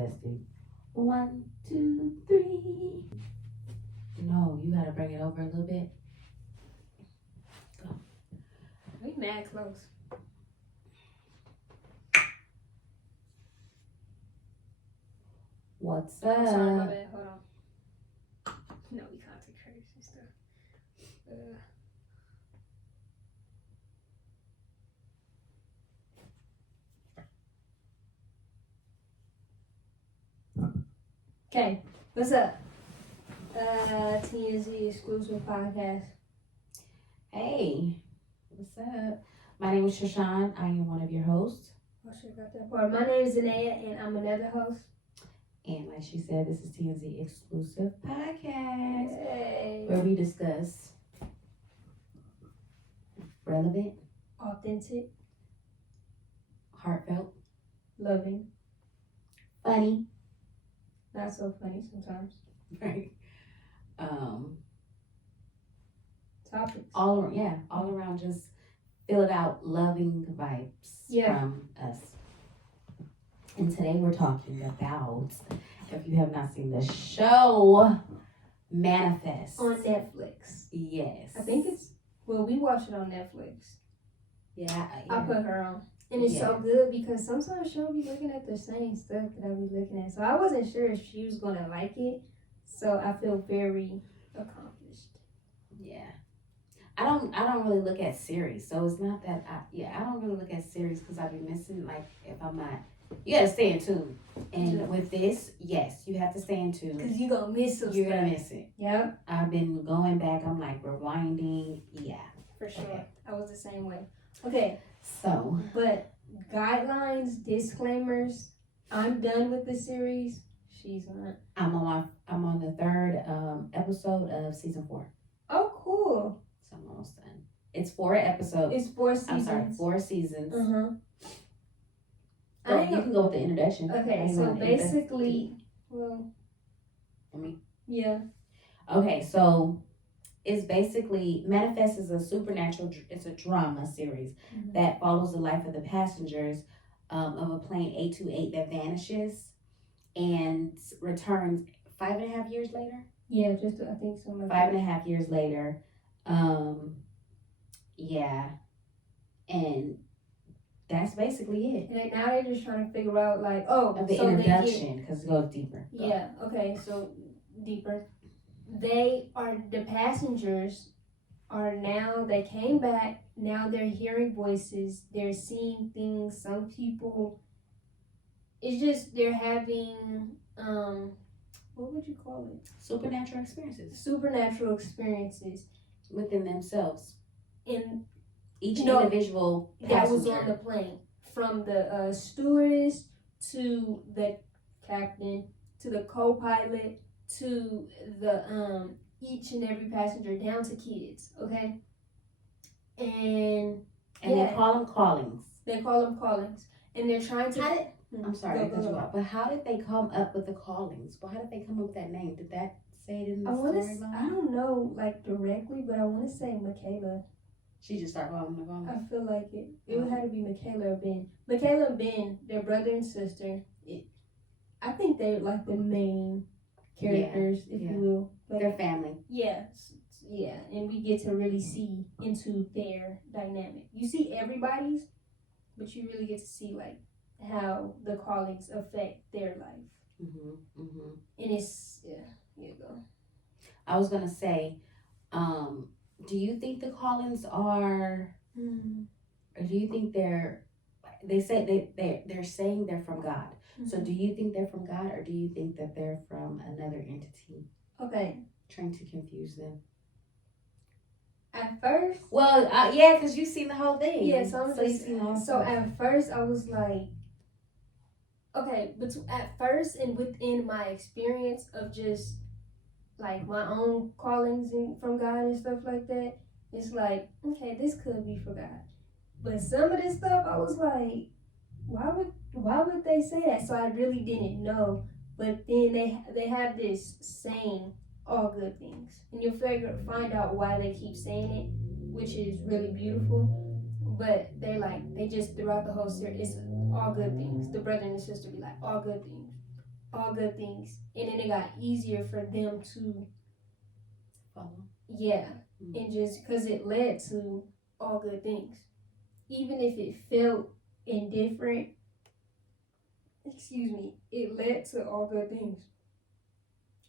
testing. 1, 2, 3. No, you gotta bring it over a little bit. Go. We mad close. What's I'm sorry, my up? bad. Hold on. No, we can't take crazy stuff. Okay, what's up? TNZ exclusive podcast. Hey, what's up? My name is Shashan. I am one of your hosts. I should have got that part. My name is Zanaya, and I'm another host. And like she said, this is TNZ exclusive podcast Hey. where we discuss relevant, Authentic, heartfelt, loving, funny, not so funny sometimes. right? Topics. All around, just fill it out, loving vibes from us. And today we're talking about, if you have not seen the show, Manifest On Netflix. Yes, I think we watch it on Netflix. Yeah. I put her on. And it's so good because sometimes she'll be looking at the same stuff that I be looking at. So I wasn't sure if she was going to like it. So I feel very accomplished. Yeah. I don't really look at series. So it's not that I don't really look at series because I be missing, like, if I'm not, you got to stay in tune. And with this, yes, you have to stay in tune. Because you're going to miss some You're stuff. going to miss it. Yeah. I've been going back. I'm like rewinding. Yeah. For sure. Okay. I was the same way. Okay. So. But guidelines, disclaimers, I'm done with the series. She's not. I'm on the third episode of season 4. Oh, cool. So I'm almost done. It's 4 episodes. It's 4 seasons. I'm sorry, 4 seasons. So you can go with the introduction. Okay, so basically, Okay, so it's basically Manifest is a supernatural. It's a drama series that follows the life of the passengers of a plane 828 that vanishes and returns 5.5 years later. Yeah, I think so. 5.5 years later. And that's basically it. And now they're just trying to figure out, like, the introduction, because it goes deeper. Yeah, okay, so deeper. The passengers they came back, now they're hearing voices, they're seeing things, some people, it's just, they're having, what would you call it? Supernatural experiences. Supernatural experiences. Within themselves. In each individual passenger. That was on the plane. From the stewardess to the captain to the co-pilot to the each and every passenger down to kids, okay? And they call them callings. They call them callings. And they're trying to... I'm sorry to cut you off, but how did they come up with the callings? Well, how did they come up with that name? Did that say it in the storyline? I don't know, like, directly, but I want to say Michaela. She just started calling them the callings? I feel like it. It would have to be Michaela or Ben. Michaela and Ben, they're brother and sister. I think they're, like, the main characters, if you will. But their family. Yeah, and we get to really see into their dynamic. You see everybody's, but you really get to see, like, how the callings affect their life. And it's, here you go. I was going to say, do you think the callings are, or do you think they say they're saying they're from God. So do you think they're from God, or do you think that they're from another entity? Okay. Trying to confuse them. At first? Well, yeah, because you've seen the whole thing. Yeah, so at first I was like, okay, but at first and within my experience of just like my own callings from God and stuff like that, it's like, okay, this could be for God. But some of this stuff, I was like, why would they say that? So I really didn't know. But then they have this saying, all good things. And you'll find out why they keep saying it, which is really beautiful. But they just throughout the whole series, it's all good things. The brother and the sister be like, all good things. all good things, and then it got easier for them to Follow. yeah, and just because it led to all good things, even if it felt indifferent. Excuse me, it led to all good things.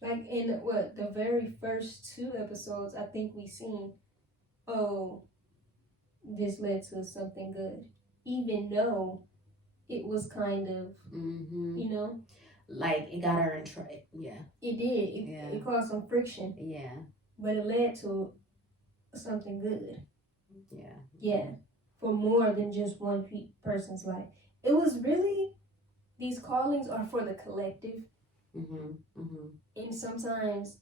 Like in what the very first 2 episodes, I think we seen, oh, this led to something good, even though it was kind of, you know, like it got her in trouble. Yeah, it did. It caused some friction. Yeah, but it led to something good. Yeah. Yeah, for more than just one person's life. It was really, these callings are for the collective. And sometimes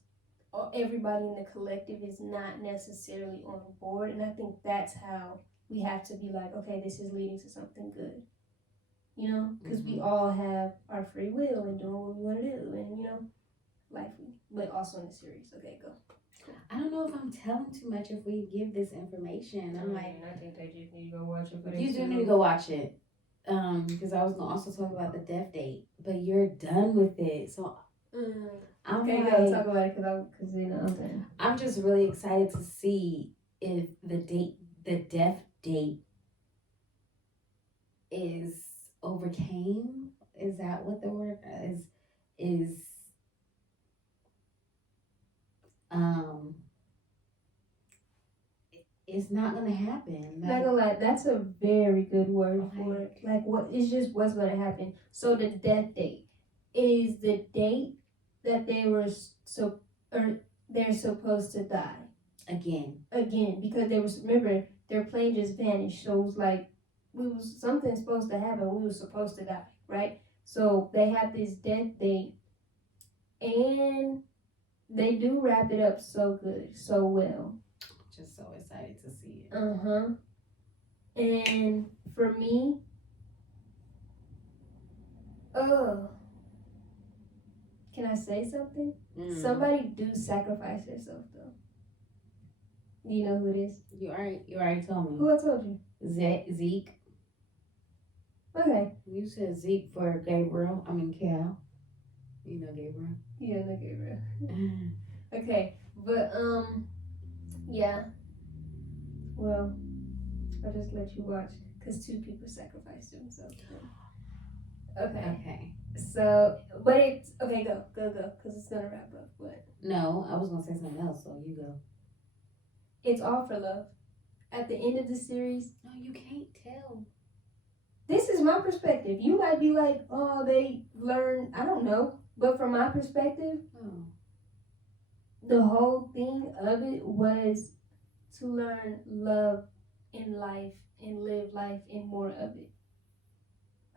everybody in the collective is not necessarily on board. And I think that's how we have to be like, okay, this is leading to something good. You know, because we all have our free will and doing what we want to do. And, you know, life, but also in the series. Okay, go. I don't know if I'm telling too much if we give this information. I'm like, I think they just need to go watch it. You do need to go watch it. Because I was gonna also talk about the death date, but you're done with it, so I'm okay, like, go talk about it because you know. Okay. I'm just really excited to see if the death date, is overcame. Is that what the word is? It's not gonna happen. Not gonna lie, that's a very good word for it. Like what? It's just what's gonna happen. So the death date is the date that they're supposed to die again because they was, remember, their plane just vanished. So it was like something supposed to happen. We were supposed to die, right? So they have this death date, and they do wrap it up so good, so well. Just so excited to see it. And for me, can I say something? Somebody do sacrifice herself though. Do you know who it is? You already told me. Who I told you? Zeke. Okay. You said Zeke for Gabriel. I mean Cal. You know Gabriel. Yeah, I know Gabriel. Okay, but yeah. Well, I'll just let you watch because 2 people sacrificed themselves. Okay. So, but it's okay. Go, because it's gonna wrap up. But no, I was gonna say something else. So you go. It's all for love. At the end of the series, no, you can't tell. This is my perspective. You might be like, oh, they learn. I don't know, but from my perspective, the whole thing of it was to learn love in life and live life in more of it.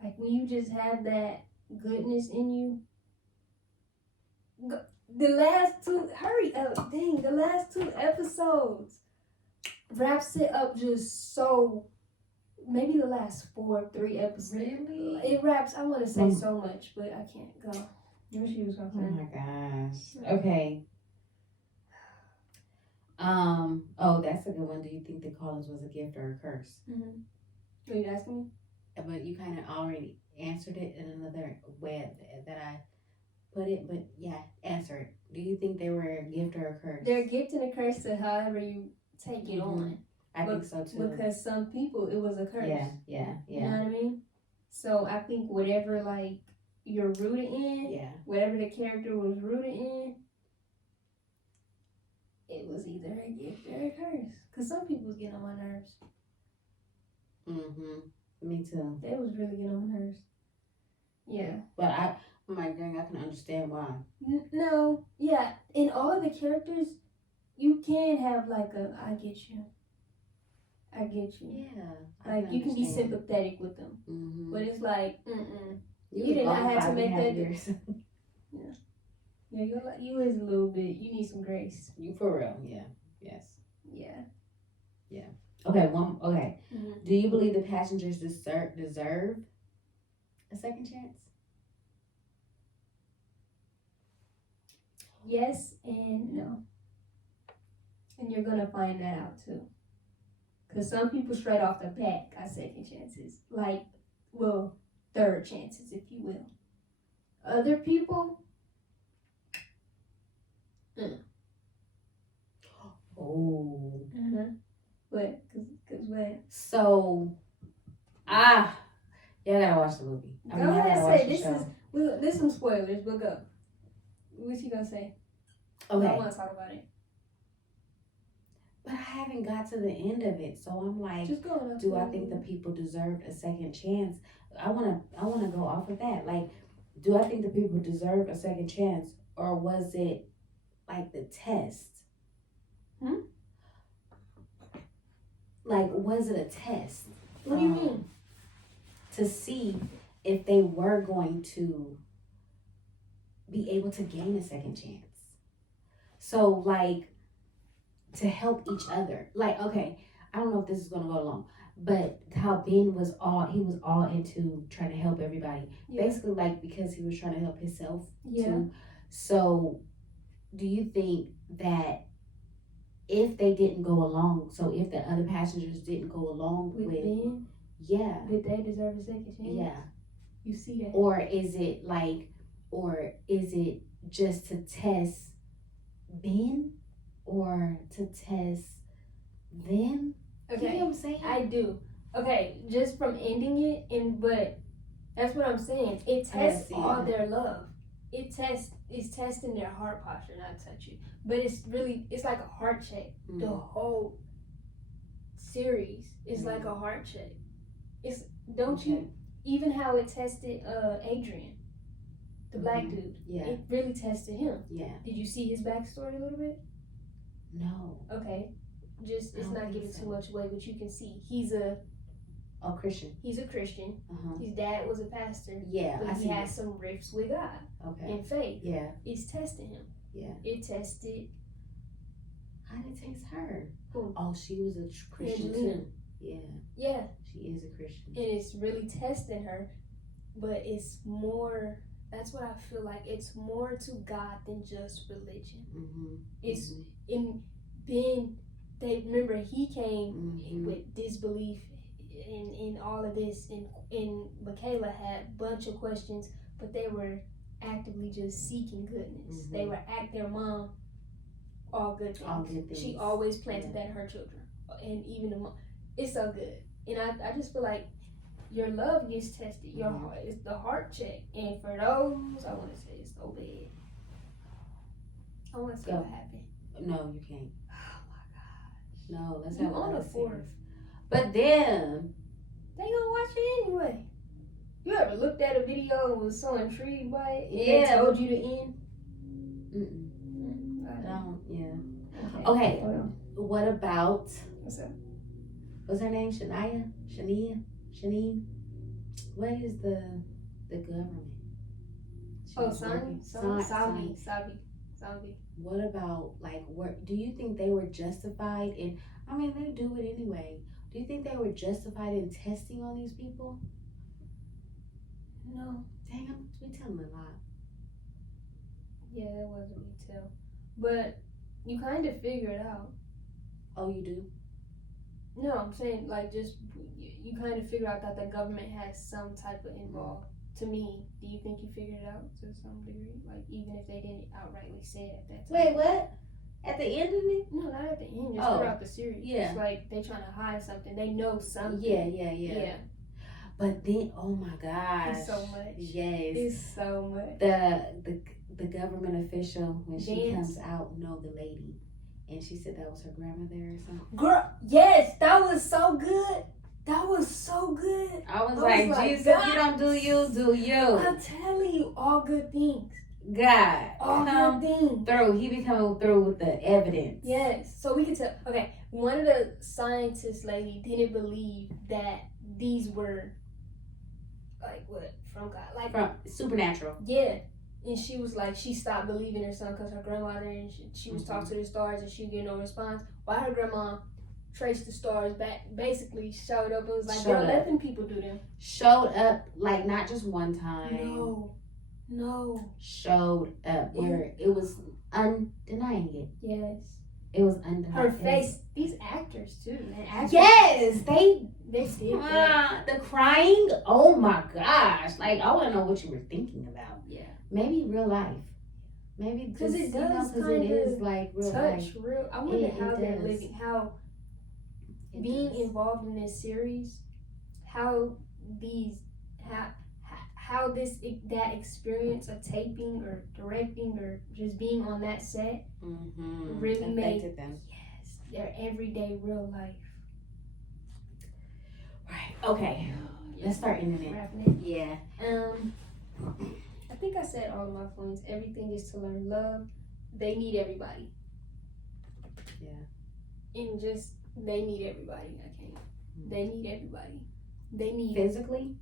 Like when you just have that goodness in you. The last 2, hurry up, dang, the last 2 episodes wraps it up just so, maybe the last 3 episodes. Really? It wraps, I want to say so much, but I can't go. What she was gonna say? Oh my gosh. Okay. Oh, that's a good one. Do you think the Collins was a gift or a curse? Are you asking me? But you kind of already answered it in another way that I put it. But yeah, answer it. Do you think they were a gift or a curse? They're a gift and a curse to however you take it on. I think so too. Because some people, it was a curse. Yeah. You know what I mean? So I think whatever like you're rooted in, whatever the character was rooted in, it was either a gift or a curse. Because some people was getting on my nerves. Me too. They was really getting on my nerves. Yeah. But I can understand why. No. Yeah. In all of the characters, you can have like I get you. Yeah. Like you can be sympathetic with them. But it's like, You did not have to make that. Yeah, you is a little bit. You need some grace. You for real? Yeah. Yes. Yeah. Okay. Okay. Do you believe the passengers deserve a second chance? Yes and no. And you're gonna find that out too. Cause some people straight off the bat got second chances, like, well, third chances, if you will. other people. Oh. What? Cause what? So, y'all gotta watch the movie. Go y'all ahead, gotta watch say the this show. this some spoilers, but go. What you gonna say? Okay. I want to talk about it. But I haven't got to the end of it, so I'm like, Just go. do I think the people deserved a second chance? I wanna go off of that. Like, do I think the people deserve a second chance, or was it like the test? Like, was it a test? What do you mean? To see if they were going to be able to gain a second chance. So, like, to help each other. Like, okay, I don't know if this is gonna go along, but how Ben was all into trying to help everybody. Yeah. Basically, like, because he was trying to help himself Yeah. too. So, do you think that if they didn't go along, so if the other passengers didn't go along With with Ben, yeah, did they deserve a second chance? yeah, You see that? or is it just to test Ben, or to test them? You know Okay, what I'm saying? I do. Okay, just from ending it, but that's what I'm saying. It tests see all it. their love. It's testing their heart posture, not touch you. But it's like a heart check. The whole series is like a heart check. You even how it tested Adrian, the black dude. Yeah. It really tested him. Yeah. Did you see his backstory a little bit? No. Okay. Just it's I don't not think giving so. too much away, but you can see he's a Christian. He's a Christian. Uh-huh. His dad was a pastor. Yeah, but I he see has some rifts with God Okay. and faith. Yeah. It's testing him. Yeah. It tested. How did it taste her? Who? Oh, she was a Christian Angelina. too. Yeah. Yeah, She is a Christian. and it's really testing her, but it's more. That's what I feel like. It's more to God than just religion. Mm-hmm. It's in Ben. They remember he came with disbelief in all of this, and Michaela had a bunch of questions, but they were actively just seeking goodness. They were their mom, all good things. All good things. She always planted that in her children, and even the mom. It's so good, and I just feel like your love gets tested. Your heart is the heart check, and for those, I want to say it's so bad. I want to see what happened. No, you can't. Oh my gosh. No, let's You have on another the fourth. series. But then They gonna watch it anyway. You ever looked at a video and was so intrigued by it? And Yeah. They told you to end. I don't. Yeah. Okay. Okay. Hold on. What about What's up? what's her name? Shanine? What is the government? She Oh, was working- Savi. What about, like, do you think they were justified in? I mean, they do it anyway. Do you think they were justified in testing on these people? No. Dang, I'm telling a lot. Yeah, that was a big tell. But you kind of figure it out. Oh, you do? No, I'm saying like just you kind of figure out that the government has some type of involved. To me, do you think you figured it out to some degree? Like even if they didn't outrightly say it at that time. Wait, what? At the end of it? No, not at the end. Just Oh, throughout the series. yeah. It's like they trying to hide something. They know something. Yeah. But then, oh my gosh, It's so much. Yes, It's so much. the government official when she Dance. comes out, the lady, and she said that was her grandmother or something. Girl, yes, that was so good. That was so good. I was like, like, Jesus, God. you don't do you, do you? I'm telling you, all good things. God, All come good things. through. He be coming through with the evidence. Yes. So we can tell. Okay, one of the scientists lady didn't believe that these were like what from God, like From supernatural. yeah. And she was like, she stopped believing her son because her grandmother and she was talking to the stars and she get no response. While her grandma traced the stars back, basically showed up and was like, girl, let them people do them. Showed up like not just one time. No. Showed up where it was undenying it. Yes. It was undeniable. Her face, these actors too, and actors, Yes, they did that. the crying. Oh my gosh! Like I want to know what you were thinking about. Yeah, Maybe real life. Maybe because it does because kind it is of like real touch life. real. I wonder It how they're does. living, how It being does. involved in this series, how these how this that experience of taping or directing or just being on that set really made affected them. yes their everyday real life. Right. Okay. Let's start ending it. Wrapping it. Yeah. I think I said all of my points. Everything is to learn love. They need everybody. Yeah. And just they need everybody. I can't. They need everybody. They need Physically.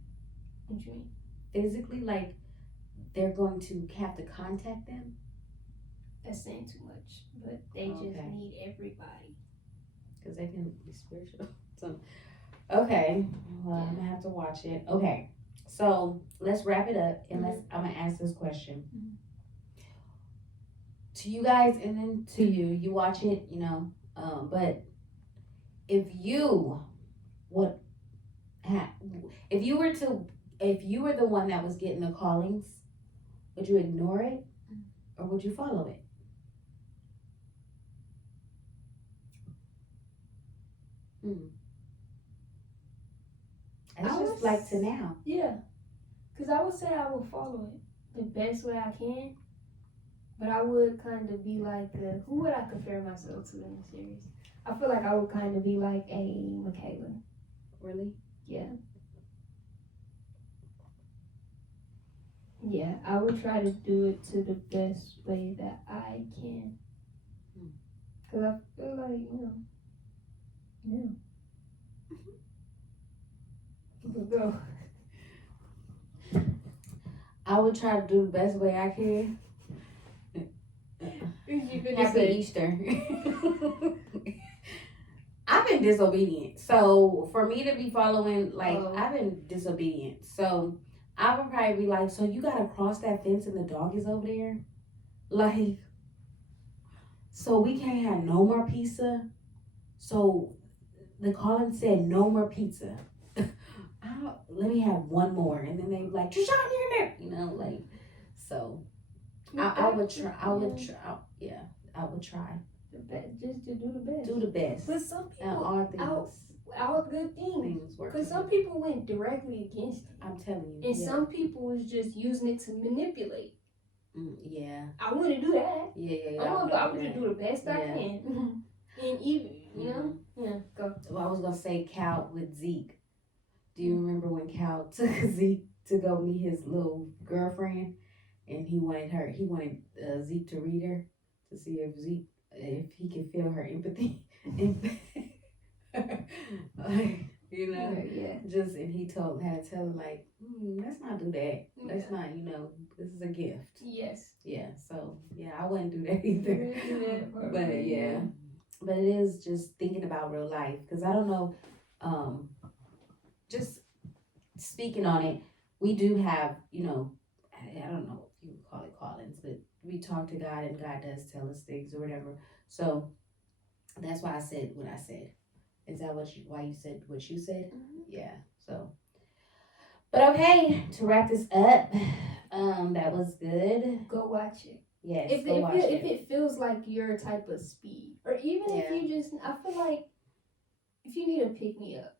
What you mean? Physically, like they're going to have to contact them. That's saying too much, but they just need everybody. Because they can be spiritual. So, okay, well, I'm gonna have to watch it. Okay, so let's wrap it up, and I'm gonna ask this question to you guys, and then to you. You watch it, you know. But if you would, if you were the one that was getting the callings, would you ignore it, or would you follow it? It's just like to now. Yeah, because I would say I would follow it the best way I can, but I would kind of be like who would I compare myself to in the series? I feel like I would kind of be like a Michaela. Really? Yeah. Yeah, I would try to do it to the best way that I can. Because I feel like, yeah. Go. I would try to do the best way I can. Happy Easter. I've been disobedient. So for me to be following, like, I've been disobedient. So I would probably be like, so you gotta cross that fence and the dog is over there? Like, so we can't have no more pizza? So the calling said no more pizza. Let me have one more. And then they be like, Trishawn, you're there. You know, like, so I would try. I would try. Yeah, I would try. Just to do the best. Do the best. But some people, all good things. work. Because some people went directly against it. I'm telling you. And some people was just using it to manipulate. Yeah. I wouldn't do that. Yeah. I would just do the best I can. And even, you know? Yeah, go. Well, I was going to say Cal with Zeke. Do you remember when Cal took Zeke to go meet his little girlfriend? And he wanted Zeke to read her to see if he could feel her empathy. Like, you know, just, and he had to tell her, like, let's not do that. Let's not, this is a gift. Yes. Yeah, so, I wouldn't do that either. But it is just thinking about real life, because I don't know, just speaking on it, we do have, I don't know if you would call it callings, but we talk to God and God does tell us things or whatever. So that's why I said what I said. Is that why you said what you said? Yeah. So, but okay, to wrap this up, that was good. Go watch it. Yes, if it feels like your type of speed, or even if you just, I feel like if you need to pick me up,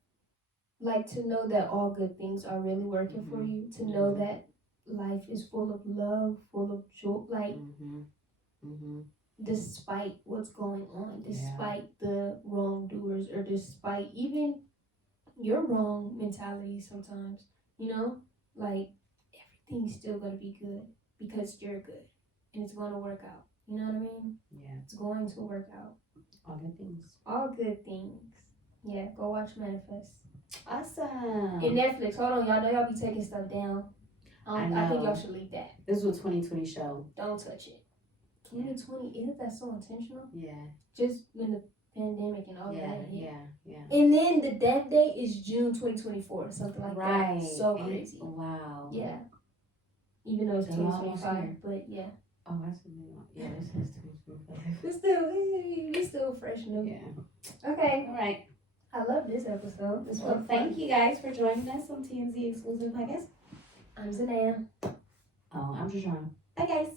like to know that all good things are really working for you, to know that life is full of love, full of joy, like despite what's going on, despite the wrongdoers, or despite even your wrong mentality sometimes, like everything's still gonna be good because you're good and it's gonna work out. You know what I mean? Yeah. It's going to work out. All good things. All good things. Yeah, go watch Manifest. Awesome. And Netflix, hold on, y'all know y'all be taking stuff down. I think y'all should leave that. This was a 2020 show. Don't touch it. 2020, isn't that so intentional? Yeah. Just when the pandemic and all that. Yeah. And then that day is June 2024, something like that. So crazy. Wow. Yeah. Even though it's 2025, but yeah. Oh, I see. Yeah, this is 2025. But still, still fresh new. Yeah. Okay. All right. I love this episode. This Well, was thank you guys for joining us on TNZ Exclusive Podcast. I'm Zanaya. Oh, I'm Jadron. Bye, guys.